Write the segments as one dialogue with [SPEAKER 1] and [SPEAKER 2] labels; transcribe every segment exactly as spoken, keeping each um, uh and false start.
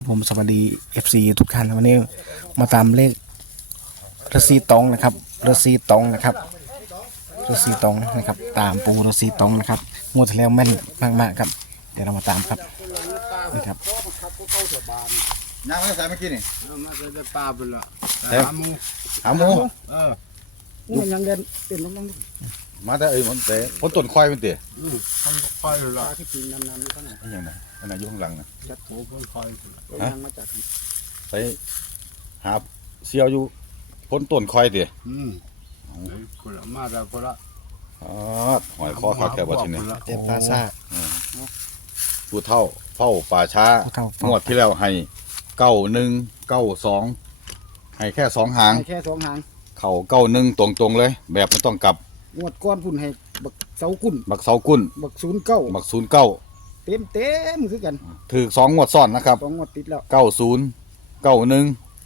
[SPEAKER 1] ผมสวัสดี เอฟ ซี ทุกท่านวันนี้มาตามเลขฤาษีตองนะครับฤาษีตองนะครับฤาษีตองนะครับตามปูฤาษีตองนะครับงวดที่แล้วแม่นมากๆครับเดี๋ยวเรามาตามครับนะครับ
[SPEAKER 2] ย่างไม่ใส่เมื่อกี้นี่
[SPEAKER 3] มาจะปลาไปละ
[SPEAKER 2] หาหมูหาหมู
[SPEAKER 3] เออ
[SPEAKER 4] มันยังเดินเป็นลงลง
[SPEAKER 2] มาแต่เอ้ยมันแต่พ้นต้นควายมันเตะ
[SPEAKER 3] อืมทำคอย
[SPEAKER 4] ป
[SPEAKER 3] ละ
[SPEAKER 4] ลาที่ปีนนำๆนี่ก็น่ะ
[SPEAKER 2] นี่ยังไงอันไหนอยู่ข้างหลังนะ
[SPEAKER 3] จัดโถเพิ่นคอย
[SPEAKER 4] ยังมาจาก
[SPEAKER 2] ไปหาเสี่ยวอยู่พ้นต้นควายเตะ
[SPEAKER 3] อืมคนละมาแล้วคนละ
[SPEAKER 2] อ๋อหอยคอขาดแก่บ่ทีนี้
[SPEAKER 1] เจ็บปลาซ่า
[SPEAKER 2] ผู้เท่าเฝ้าป่าช้า
[SPEAKER 1] ผู้เฒ่าง
[SPEAKER 2] วดที่แล้วให้เก้าหนึ่งเก้าสองให้แค่สองหาง
[SPEAKER 4] ให้แค่สองหาง
[SPEAKER 2] เข่าเก้าหนึ่งตรงๆเลย แบบไม่ต้องกลับ
[SPEAKER 4] งวดก้อนพุ่นให้บักเสากุ้น
[SPEAKER 2] บักเสากุ้น
[SPEAKER 4] บักศูนย์เก้า
[SPEAKER 2] บักศูนย์เก้า
[SPEAKER 4] เต็มเต็มคือกัน
[SPEAKER 2] ถือสองงวดซ้อนนะครับ
[SPEAKER 4] สองงวดติดแล้ว
[SPEAKER 2] เก้าศูนย์เก้าหนึ่ง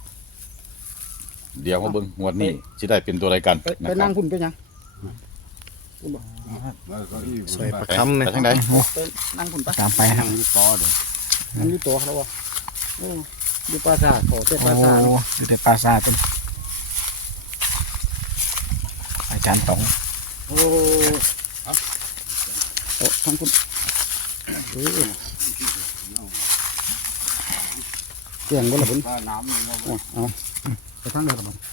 [SPEAKER 2] เดี๋ยวมาเบิ่งงวดนี้สิได้เป็นตัวอะไรกัน
[SPEAKER 4] ไป
[SPEAKER 2] นะ
[SPEAKER 4] ไป
[SPEAKER 2] ครั
[SPEAKER 4] นั่
[SPEAKER 2] บ
[SPEAKER 4] งพุ่นไปยังพุ่นบ่
[SPEAKER 3] แล้วก็อีก
[SPEAKER 1] สวย
[SPEAKER 3] ไป
[SPEAKER 1] ประคำเลย
[SPEAKER 2] ไปทางไหน
[SPEAKER 4] ไปนั่งพุ่นไป
[SPEAKER 1] ตามไปค
[SPEAKER 3] นั่
[SPEAKER 1] รับ
[SPEAKER 3] งอยู่ต่อเด้อ
[SPEAKER 4] นั่งอยู่ตัวเขาแล้ววะโอ้อยู่ปราสาทขอเจ็ดป
[SPEAKER 1] โอ้
[SPEAKER 4] ราสาท
[SPEAKER 1] ดูแต่ปลาซ่าเป็นอาจารย์ตอง
[SPEAKER 4] โอ้โอ้ทั้งคุณเออเกี่ยงบ่ล่ะพุ่น
[SPEAKER 3] ปลาน้ำนี่ว่า
[SPEAKER 4] โอ้เอาไปทางเดียวกันบ่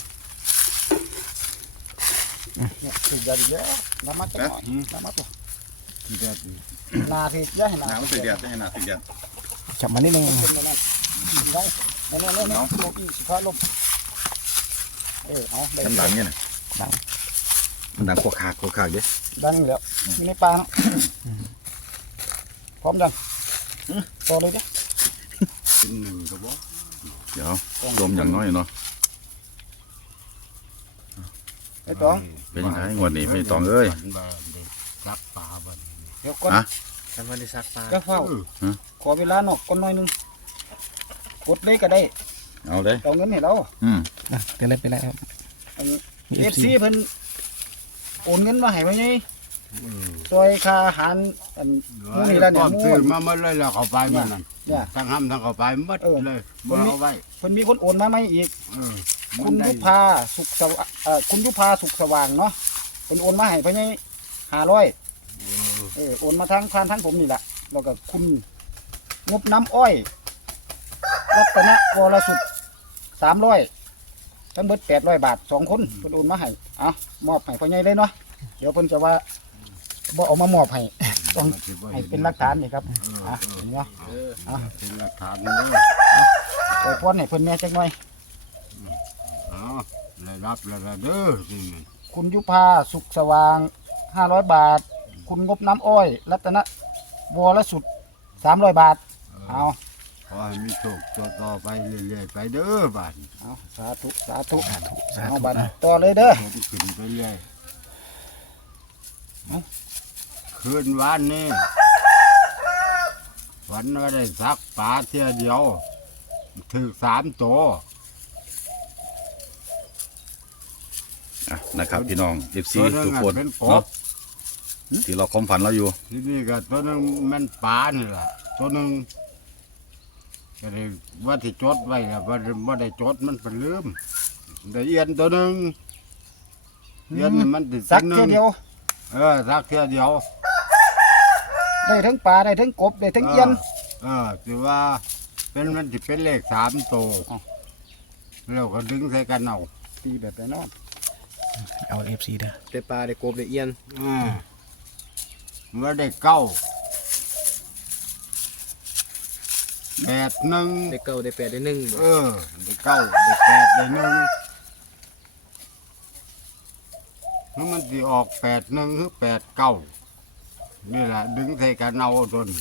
[SPEAKER 4] เนี่ยถือได้เยอะน้ำมันจะหน่อยน้ำมันตัว
[SPEAKER 3] ที่เด็ด
[SPEAKER 4] นาทีได้นา
[SPEAKER 2] น้ำมันติดเดียดได้ขนาดติดเดียด
[SPEAKER 1] จับมานิดนึง
[SPEAKER 4] เป็นแบบนั้นได้ได้ได้ได้ได้ลบอีกสิบห้าลบเออเอาได้
[SPEAKER 2] มันดังเนี่ยนะมันดังขวกขากขวกขากเด้
[SPEAKER 4] ดังอยู่แล้วมีในปลาเนาะพร้อมยังต่อเลยดิ
[SPEAKER 3] เป็นหนึ่งก็บ่
[SPEAKER 2] เดี๋ยวรวมอย่างน้อยเนาะ
[SPEAKER 4] ไอ้ต้อง
[SPEAKER 2] เป็นยังไงงวดนี้ไม่ต้องเอ้ย
[SPEAKER 3] รักปลาบ้าน
[SPEAKER 4] เดี๋ยวก่อน
[SPEAKER 2] ฮะ
[SPEAKER 1] จำมาได้ซักปลา
[SPEAKER 4] ก็เฝ้าขอเวลาหนอกก่อนหน่อยนึงกดเลยก็ได้
[SPEAKER 2] เอาเลย
[SPEAKER 4] เอาเงินให้เรา
[SPEAKER 2] อืม
[SPEAKER 1] นะเดี๋ยวเลยไปแล้วครับ
[SPEAKER 4] เอฟซีเพิ่นโอนเงินมาให้ไว้ไงซอยค่าอาหารอันหมูนี่ละเนี่ยหมู
[SPEAKER 3] ซื้อมาเมื่อไรแล้วเขาไปมันนั่น
[SPEAKER 4] เนี่ย
[SPEAKER 3] ทั้งห้ำทั้งเขาไปหมดเลยบ่เอาไว้
[SPEAKER 4] เพิ่นมีคนโอนมาไหมอีก
[SPEAKER 3] เออ
[SPEAKER 4] คุณยุพาสุขสว่างเอ่อคุณยุพาสุขสว่างเนาะเป็นโอนมาให้พ่อใหญ่ห้าร้อยเออโอนมาทางผ่านทางผมนี่แหละแล้วก็คุณงบน้ำอ้อยรัตนวรสุดสามร้อยทั้งเบิดแปดร้อยบาทสองคนเพิ่นโอนมาให้เอ่ะมอบให้พ่อใหญ่เลยเนาะเดี๋ยวเพิ่นจะว่าบ่เอามามอบให้ต้องให้เป็นหลักฐานนี่ครับอ่ะเห็นเนาะ
[SPEAKER 3] เป็นหลักฐานเลย
[SPEAKER 4] ขอพรให้เพิ่นแหน่จักหน่อย
[SPEAKER 3] อ๋อได้รับแล้วเด้อจริง
[SPEAKER 4] คุณยุพาสุขสว่างห้าร้อยบาท คุณงบน้ำอ้อย รัตนวรสุดสามร้อยบาท เอา
[SPEAKER 3] ขอให้มีโชคต่อไปเรื่อยๆไปเด้อบ้าน
[SPEAKER 4] เอาสาธุสาธุ
[SPEAKER 1] สาธุ
[SPEAKER 4] เอาบัตรต่อเลยเด้อ
[SPEAKER 3] ผมขึ้นไปเรื่อยคืนวันนี้วันก็ได้สักปลาเที่ยเดียวถึกสามตัว
[SPEAKER 2] อ่ะนะครับพี่น้อง เอฟ ซี
[SPEAKER 3] ตัวหนึ
[SPEAKER 2] ทุ
[SPEAKER 3] ง
[SPEAKER 2] ก
[SPEAKER 3] อะ
[SPEAKER 2] คน
[SPEAKER 3] เป็นก
[SPEAKER 2] เนาะ
[SPEAKER 3] บ
[SPEAKER 2] ที่เราความฝันเราอยู่
[SPEAKER 3] ที่นี่ก็ตัวหนึงแมันปลานี่แหละตัวหนึงก็ได้ว่าที่จดไว้อะว่าว่าได้จดมันเป็นลืมได้เอียนตัวหนึงเอียนนี่มันติด
[SPEAKER 4] สัก
[SPEAKER 3] ห
[SPEAKER 4] เท่
[SPEAKER 3] นึ่ง
[SPEAKER 4] เดียว
[SPEAKER 3] เออสักเที่ยเดียว
[SPEAKER 4] ได้ทั้งปลาได้ทั้งกบได้ทั้งเอี้ยน
[SPEAKER 3] เออคือว่าเป็นมันจะเป็นเลขสามตัว
[SPEAKER 4] อ๋อ
[SPEAKER 3] แล้วก็ดึงใส่กันเอา
[SPEAKER 4] ตีแบบไหนเนาะ
[SPEAKER 1] เอาเอฟซีเด้อ
[SPEAKER 5] ได้ปลาได้กบได้เอียน
[SPEAKER 3] อ่าเมื่อได้เก้าแปดหนึ่ง
[SPEAKER 5] ได้เก้าได้แปดได้หนึ่งบ่
[SPEAKER 3] เออได้เก้าได้แปดได้หนึ่งแล้วมันจะออกแปดหนึ่งหรือแปดเก้านี่แหละดึงใส่กันเอาจน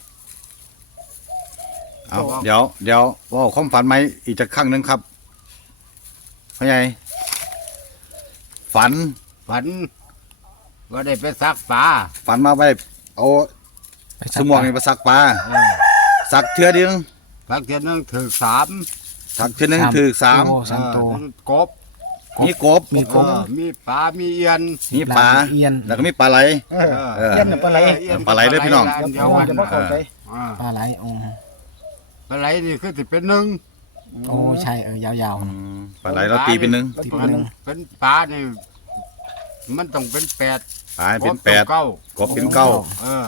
[SPEAKER 2] เอาเดี๋ยวเดี๋ยวเว่าความฝันไหมอีกจะครั้งหนึงครับพ่อใหญ่ฝัน
[SPEAKER 3] ฝันว่าได้ไปซักปลา
[SPEAKER 2] ฝันมาไปเอา
[SPEAKER 1] ไป
[SPEAKER 2] สมองนี่ไปสักปลา
[SPEAKER 3] เออ
[SPEAKER 2] สักเทือเดียว
[SPEAKER 3] ซักเทียนนึงถือสาม
[SPEAKER 2] สักเทือหนึงถือสาม
[SPEAKER 1] โอ้สามตัว
[SPEAKER 3] เออกบ
[SPEAKER 2] มีกบ
[SPEAKER 1] มีกบ
[SPEAKER 3] เออมีปลา มีเอียน
[SPEAKER 2] มีปลา
[SPEAKER 1] เอียน
[SPEAKER 2] แล้วก็มีปลาไหล
[SPEAKER 4] เออ
[SPEAKER 2] เออ
[SPEAKER 4] เอี้ยนน่ะปลาไหล
[SPEAKER 3] เอียน
[SPEAKER 2] ปลาไหลเด้อพี่น้อง
[SPEAKER 4] เดี๋ยว
[SPEAKER 3] เดียว
[SPEAKER 4] พ่อ
[SPEAKER 3] กัน
[SPEAKER 4] จะมาเข้าใจ
[SPEAKER 3] อ่า
[SPEAKER 1] ปลาไหลอ๋อ
[SPEAKER 3] ปลาไหลนี่คือสิเป็นหนึ่ง
[SPEAKER 1] โอ้ใช่เออยาว
[SPEAKER 2] อืมปลาไหลเราตีเป็นหนึ่ง
[SPEAKER 1] ตีเป็นหนึ่ง
[SPEAKER 3] เป็นปลานี่มันต้องเป็นแปด
[SPEAKER 2] ปลาเป็นแปด
[SPEAKER 3] เก้าก
[SPEAKER 2] บเป็นเก้า
[SPEAKER 3] เออ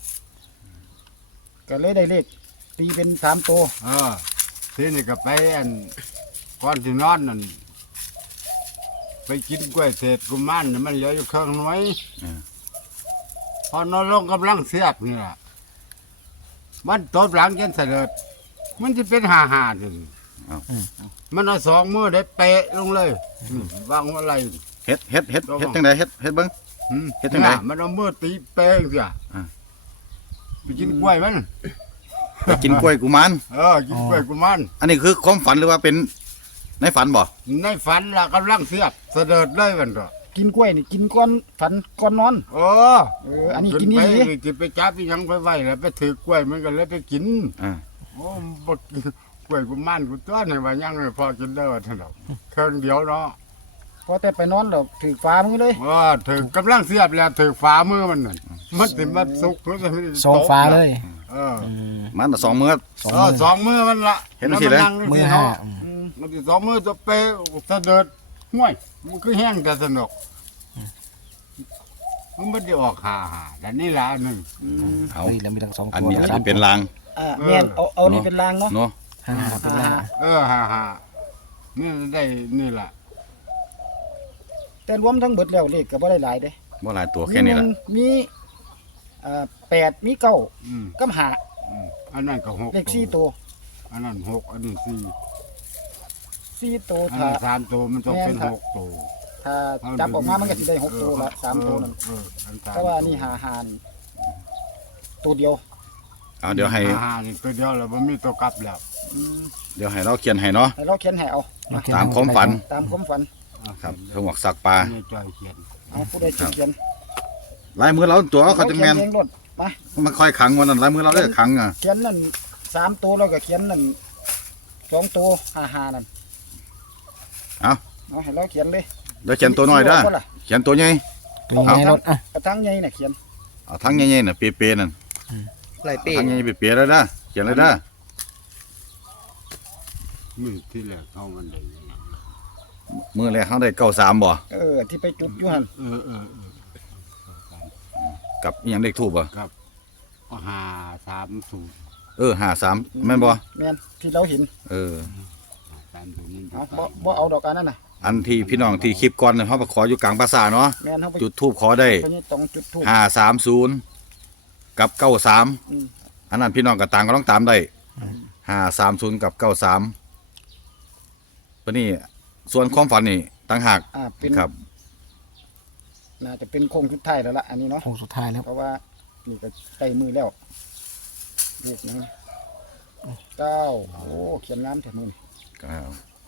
[SPEAKER 4] ก็เลยได้เลขตีเป็นสามตัว
[SPEAKER 3] เออทีนี่ก็ไปอันก่อนที่นอนนั่นไปกินกล้วยเศษกุมารน่ะมันเหลืออยู่เครื่องน้อยพอนอนลงกำลังเสียบนี่ล่ะมันตบหลังจนเสด็จมันจะเป็นหาหาถึงมันเอาสองมือได้เปะลงเลยอืมวางอะไร
[SPEAKER 2] เฮ็ดเฮ็ดเฮ็ดเฮ็ดจังไดเฮ็ดเฮ็ดเบิ่ง
[SPEAKER 3] อืม
[SPEAKER 2] เฮ็ดจังใด
[SPEAKER 3] น่ะมันเอามือตีเป้งเสีย
[SPEAKER 2] อ่า
[SPEAKER 3] ไปกินกล้วยมัน
[SPEAKER 2] ไปกินกล้วยกุมาร
[SPEAKER 3] เออกินกล้วยกุมาร
[SPEAKER 2] อันนี้คือความฝันหรือว่าเป็นในฝันบ่
[SPEAKER 3] ในฝันล่ะกำลังเสียบเสด็จเลยมันก็
[SPEAKER 4] กินกล้วยนี่กินก้อนฝันก้อนนอน
[SPEAKER 3] เออ
[SPEAKER 4] เอออันนี้กิน
[SPEAKER 3] ไป
[SPEAKER 4] นี่
[SPEAKER 3] ไปกินไปจับไปยังไปไว้แล้วไปถือกล้วยมันก็เลยไปกิน
[SPEAKER 2] อ่า
[SPEAKER 3] โอ้บดกล้วยกุมารกูตัวไหนว่ายังไม่พอกินได้ว่าท่านดอกเครื่องเดียวเนาะ
[SPEAKER 4] พอแต่ไปนอนแล้วถือฟ้ามือเลย
[SPEAKER 3] เออถือกำลังเสียบแล้วถือฝ่ามือมันนั่นมันสิมันสุกหรือจะไม่ได้
[SPEAKER 1] โซฟาเลย
[SPEAKER 3] เออ
[SPEAKER 1] อืม
[SPEAKER 2] มันน่ะสองมื้อ
[SPEAKER 1] สอง
[SPEAKER 3] เออ
[SPEAKER 1] มือ
[SPEAKER 3] สองมือมันละ
[SPEAKER 2] เห็นไหมสิเลย
[SPEAKER 3] แวนั่ง
[SPEAKER 1] มือ
[SPEAKER 3] สิ
[SPEAKER 1] ห้า
[SPEAKER 3] เนาะ
[SPEAKER 1] อืม
[SPEAKER 3] มันสิสองมือจะเปเสด็จห่วยมันคือแห้งแต่สนุกมันไม่ได้ออกหาหาแต่นี่ละอันหนึ่ง
[SPEAKER 2] เอา
[SPEAKER 1] เฮ้ยแล้วมีทั้งสอง
[SPEAKER 2] อัน
[SPEAKER 1] ตัว
[SPEAKER 2] นี้อัน
[SPEAKER 1] สาม
[SPEAKER 2] นี้เป็นลาง
[SPEAKER 4] อ่าแม่นเอาเอานี่เป็นรางเนาะ
[SPEAKER 2] เนาะ
[SPEAKER 1] ห้าห้าเป็นห้า
[SPEAKER 3] เออหาหานี่ได้นี่แหละ
[SPEAKER 4] แต่รวมทั้งเบิดแล้วเลขก็บ่ได้หลายเด้
[SPEAKER 2] บ่หลายตัวแค่นี้ล่ะ
[SPEAKER 4] มีหงมีอ่าแปดมีเก้า
[SPEAKER 3] อืม
[SPEAKER 4] กับห้า
[SPEAKER 3] อืมอันนั้นก็หก
[SPEAKER 4] เลขสี่ตัว
[SPEAKER 3] อันนั้นหกอันนี้สี่
[SPEAKER 4] สี่ตัว
[SPEAKER 3] อัน
[SPEAKER 4] ถ้า
[SPEAKER 3] นั้นสามตัวมันต้องเป็น
[SPEAKER 4] แม่นครั
[SPEAKER 3] ห
[SPEAKER 4] บ
[SPEAKER 3] กตัว
[SPEAKER 4] ถ้าจับออกมามันก็สิได้หกตัวละสามตัวนั่น
[SPEAKER 3] เอออันสม
[SPEAKER 4] แต่ว่านี่หาหานตัวเดียว
[SPEAKER 2] เอาเดี๋ยวให้
[SPEAKER 3] หาหานี่ตัวเดียวแล้วมันมีตัวกลับแล้ว
[SPEAKER 4] อืม
[SPEAKER 2] เดี๋ยวให้เราเขียนให้เนาะ
[SPEAKER 4] ให้เราเขียนให้เอา
[SPEAKER 1] โอเค
[SPEAKER 2] ตามความฝัน
[SPEAKER 4] ตามความฝัน
[SPEAKER 2] ครับเพิ่งบอกสักปลา
[SPEAKER 3] นี่จอยเขียน
[SPEAKER 4] เอาผู้ใดเขียน
[SPEAKER 2] ลายมือเราตัวเขาจะแม่น
[SPEAKER 4] เขียนเองรถมา
[SPEAKER 2] มันค่อยขังวันนั้นลายมือเราได้ขังอ่ะ
[SPEAKER 4] เขียนนั่นสามตัวแล้วก็เขียนนั่นสองตัวหาหานั่น
[SPEAKER 2] เอา
[SPEAKER 4] เอาให้เราเขียนเลย
[SPEAKER 2] เดี๋ยวเขียนตัวน้อยเด้อ
[SPEAKER 4] สิบกว่าล่ะ
[SPEAKER 2] เขียนตัวใหญ่
[SPEAKER 1] ตัวใหญ่รถอ่ะ
[SPEAKER 4] กระทั่งใหญ่น่ะเขียน
[SPEAKER 2] เอาทั้งใหญ่ๆน่ะเปียๆนั่น
[SPEAKER 5] ไหลเป้
[SPEAKER 2] ทั้งใหญ่เปียๆแล้วเด้อเขียนเลยเด้อ
[SPEAKER 3] มือที่แรกเขามันได้
[SPEAKER 2] มือแรกเขาได้เก้าสามบ่
[SPEAKER 4] เออที่ไปจุดอยู่หั่น
[SPEAKER 3] เออเออเออ
[SPEAKER 2] กับอหยังเลขทูบบ่
[SPEAKER 3] เอาหาสามสูตร
[SPEAKER 2] เออห้าสามแม่นบ่
[SPEAKER 4] แม่นที่เราเห็น
[SPEAKER 2] เออ
[SPEAKER 3] สามสูตรนี้
[SPEAKER 4] เอาบ่บ่เอาดอกอันนั้นน่ะ
[SPEAKER 2] อันที่พี่น้องที่คลิปก่อนเนี่ยเขาไปขออยู่กลางภาษาเนาะ
[SPEAKER 4] แม่นเฮาไป
[SPEAKER 2] จุดทูบขอได้
[SPEAKER 4] ไปนี่ต้องจุดธูป
[SPEAKER 2] ห้าสามศูนย์กับเก้าสาม
[SPEAKER 4] อืม
[SPEAKER 2] อันนั้นพี่น้องกับต่างก็ต้องตามได้ห้าสามศูนย์กับเก้าสามปะนี่ส่วนความฝันนี่ต่างหาก
[SPEAKER 4] อ่าเป็น
[SPEAKER 2] ครับ
[SPEAKER 4] น่าจะเป็นโค้งสุดท้ายแล้วล่ะอันนี้เนาะ
[SPEAKER 1] โค้งสุดท้ายแล้ว
[SPEAKER 4] เพราะว่านี่ก็ใกล้มือแล้วเลขหนึงเก้าโอ้เขียนงามแท้มือนี่
[SPEAKER 2] ครับ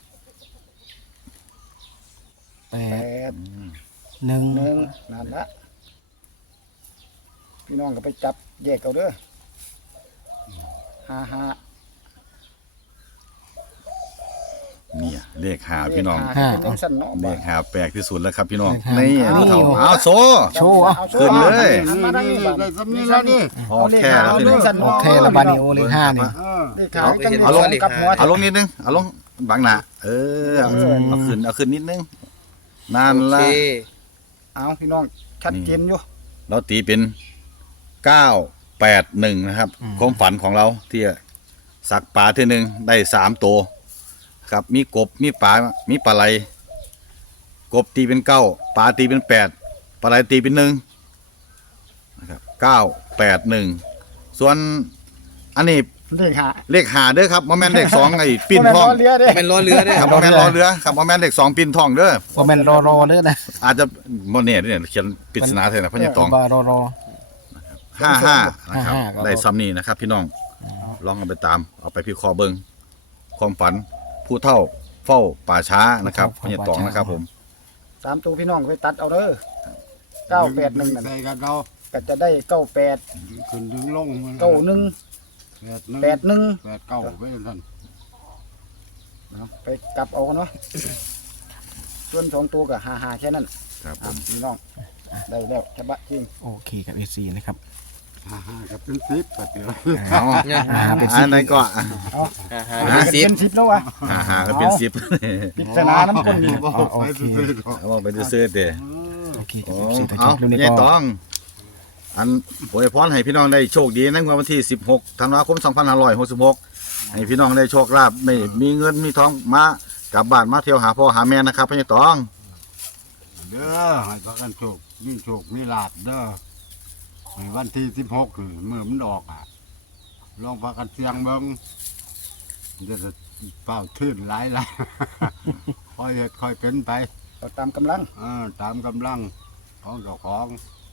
[SPEAKER 1] แป
[SPEAKER 4] แป
[SPEAKER 1] ด
[SPEAKER 4] ด
[SPEAKER 1] หนึ่ง
[SPEAKER 4] หนึ่งนั่นละพี่น้องก็ไปจับแยกเอาเด้อห้าห้า
[SPEAKER 2] นี่เลขหาพี่น้อง
[SPEAKER 4] เลขห้าเป็นจังซั่นเนาะ
[SPEAKER 2] เล
[SPEAKER 4] บ่
[SPEAKER 2] ขหาแปลกที่สุดแล้วครับพี่น้อง
[SPEAKER 1] เลขห้า
[SPEAKER 2] นี่อันนี้เท่า
[SPEAKER 1] นี่
[SPEAKER 2] อ้าวโซ
[SPEAKER 1] โชว์อ่ะ
[SPEAKER 4] อาโช
[SPEAKER 2] ขึ้นเลย
[SPEAKER 4] อามาด้านนี้บ่
[SPEAKER 3] ได้สำนี้แล้วนี่
[SPEAKER 2] พอแค่แล้วพี่น้อง
[SPEAKER 1] โอเคแล้วบานิโอเลขห้านี่
[SPEAKER 3] เออ
[SPEAKER 4] เลขขาวจังเลขสองกับหัว
[SPEAKER 2] เอาลงนิดนึงเอาลงบังหน้าเออเอา
[SPEAKER 4] เออ
[SPEAKER 2] เอาขึ้นเอาขึ้นนิดนึงนั่น
[SPEAKER 5] โอ
[SPEAKER 2] ละ
[SPEAKER 5] เค
[SPEAKER 4] เอาพี่น้องชัดเจนอยู่
[SPEAKER 2] เราตีเป็นเก้าแปดหนึ่งนะครับความฝันของเราที่สักปลาที่หนึ่งได้สามตัวครับมีกบมีปลามีปลาไหลกบตีเป็นเก้าปลาตีเป็นแปดปลาไหลตีเป็นหนึ่งนะครับเก้าแปดหนึ่งส่วนอันนี้
[SPEAKER 4] เลขห้า
[SPEAKER 2] เลขหาเด้อครับโมแมนเลขสองไอ้ปิ้นทอง
[SPEAKER 4] บ่แม่ล้เรือเด้
[SPEAKER 5] เป็นล้อเรือเนี่ย
[SPEAKER 2] ครับโมแมนรอเรือครับโมแมนเลขสองปิ้นทองเด้อ
[SPEAKER 1] ว่าแม่นรอรอเด้อนะ
[SPEAKER 2] อาจจะโมเนี่ยเนี่ยเขียนปริศนาเท่านะพญาตอง
[SPEAKER 1] บารอรอ
[SPEAKER 2] ห้าห้านะครับ
[SPEAKER 1] ห้าห้าก็
[SPEAKER 2] ได้ซ้ำนี่นะครับ พี่น้องลองเอาไปตามเอาไปพี่คอเบิงความฝันผู้เท่าเฝ้าป่าช้านะครับพญาตองนะครับผม
[SPEAKER 4] สามตัวพี่น้องไปตัดเอาเด้อเก้าแปดหนึ่งนั่น
[SPEAKER 3] ใส่กันเรา
[SPEAKER 4] ก็จะได้เก้าแปด
[SPEAKER 3] ขึ้นดึงลงมัน
[SPEAKER 4] เก้าหนึ่ง
[SPEAKER 3] แปดหนึ่ง
[SPEAKER 4] แปดหนึ่ง
[SPEAKER 3] แปดเก้าไปท่าน
[SPEAKER 4] เอาไปกลับเอาเนาะส่วนสองตัวกับหาหาแค่นั้น
[SPEAKER 2] ครับผ
[SPEAKER 4] อ่ะ
[SPEAKER 2] ม
[SPEAKER 4] พี่น้องได้แล้วฉบับจริง
[SPEAKER 1] โอเคกับเอซีนะครับ
[SPEAKER 3] ฮ่าฮ่าก็เป็นสิบก็เดี๋ยว
[SPEAKER 2] เอา
[SPEAKER 1] อ่าเป็น
[SPEAKER 2] อันไหนก็
[SPEAKER 5] อ่าฮะ
[SPEAKER 4] เป็น
[SPEAKER 5] สิบ
[SPEAKER 4] เป็นสิบแล้ววะ
[SPEAKER 2] หาหาก็เป็นสิบ
[SPEAKER 4] ปริศนาน้ำคนนี่
[SPEAKER 3] บอกไปซื้อๆหรอก
[SPEAKER 2] เอาไปซื้อๆเด้
[SPEAKER 1] โอเคค
[SPEAKER 2] โอ้
[SPEAKER 1] รับสี่ตัวจ
[SPEAKER 2] เอา
[SPEAKER 1] บเรื่องนี้
[SPEAKER 2] ยาย
[SPEAKER 1] ก็
[SPEAKER 2] ตอง อันอวยพรให้พี่น้องได้โชคดีในวันที่สิบหกธันวาคมสองพันห้าร้อยหกสิบหกให้พี่น้องได้โชคลาภไม่มีเงินมีทองมากลับบ้านมาเที่ยวหาพ่อหาแม่นะครับพี่ตอง
[SPEAKER 3] เด้อให้พากันโชคมีโชคมีลาภเด้อในวันที่สิบหกนี่เมื่อมันออกอ่ะลองพากันเสียงเบิ่งเดี๋ยวจะเป่าทื่นหลายหลาย ค่อยเฮ็ดค่อยเป็นไป
[SPEAKER 4] เอาตามกำลัง
[SPEAKER 3] เออตามกำลังของเจ้าของ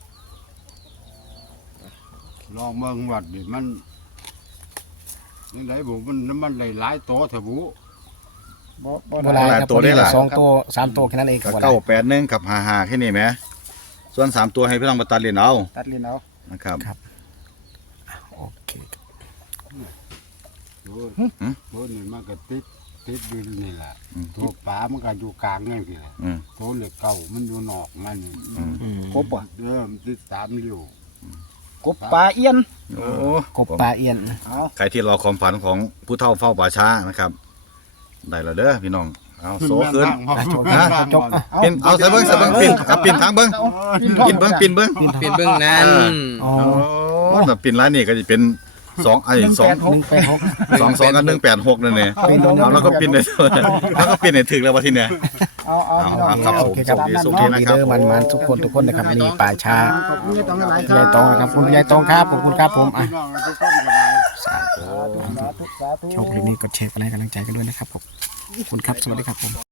[SPEAKER 3] ลองเบิ่งวัดดิมันยังไงบุมันมันได้หลายโตเถอะบุ
[SPEAKER 4] บ่บ่
[SPEAKER 1] เว
[SPEAKER 4] ได้
[SPEAKER 1] ลาครับพอดีสองตัวสามตัวแค่นั้นเองค
[SPEAKER 2] ก็
[SPEAKER 1] รับ
[SPEAKER 2] เก้าแปดหนึ่งกับหาหาแค่นี้ไหมส่วนสามตัวให้พี่น้องมาตัดเรียนเอา
[SPEAKER 4] ตัดเลียนเอา
[SPEAKER 2] นะครับ
[SPEAKER 1] โอเค
[SPEAKER 3] โอ้ยโอ้ยนี่มันก็ติดติดอยู่นี่แหละตัวป่ามันก็อยู่กลางนี่สิแหละ
[SPEAKER 2] อืม
[SPEAKER 3] ตัวเหล็กเก่ามันอยู่นอกมันนี่
[SPEAKER 2] อืม
[SPEAKER 4] กบอ่ะ
[SPEAKER 3] เริ่มติดสามริ้ว
[SPEAKER 4] กบปลาเอียน
[SPEAKER 2] โอ้
[SPEAKER 1] กบปลาเอียน
[SPEAKER 4] เอา
[SPEAKER 2] ใครที่รอความฝันของผู้เฒ่าเฝ้าป่าช้านะครับ ได้แล้วเด้อพี่น้องเอาโซขึ้น
[SPEAKER 1] ฮะ
[SPEAKER 2] จก ปินเอาใส่เบิ้งใส่เบิ้งปินเอาปินทางเบิ้ง ปินเบิ้งปินเบิ้ง
[SPEAKER 5] เปลี่ยนเบื้องนั้น
[SPEAKER 1] อ๋อ
[SPEAKER 2] โอ้แต่ปินร้านนี่ก็จะเป็นสองไอ้สอง
[SPEAKER 1] หนึ่งแปดหก
[SPEAKER 2] สองสองกันหนึ่งแปดหกนั่นเองเอาแล้วก็ปินในแล้วก็ปินในถึงแล้ววะทีเนี้ย
[SPEAKER 4] เอาเอา
[SPEAKER 2] เอา
[SPEAKER 4] พี่น้อง
[SPEAKER 2] ครับ
[SPEAKER 1] โอเคครับ
[SPEAKER 2] ผม
[SPEAKER 1] สุขดีเด้อมันมันทุกคนทุกคนนะครับนี่ป่าช้า
[SPEAKER 4] ขอบคุณยายตองหลายๆค
[SPEAKER 1] ยาย
[SPEAKER 4] รับ
[SPEAKER 1] ตองนะครับคุณยายตองครับขอบคุณครับผมอ่ะ
[SPEAKER 3] ทุกคนก็ได้
[SPEAKER 1] สาธุ
[SPEAKER 4] สาธุสาธุ
[SPEAKER 1] โชคดีนี้กดแชร์กดไลค์กำลังใจกันด้วยนะครับขอบคุณครับสวัสดีครับผม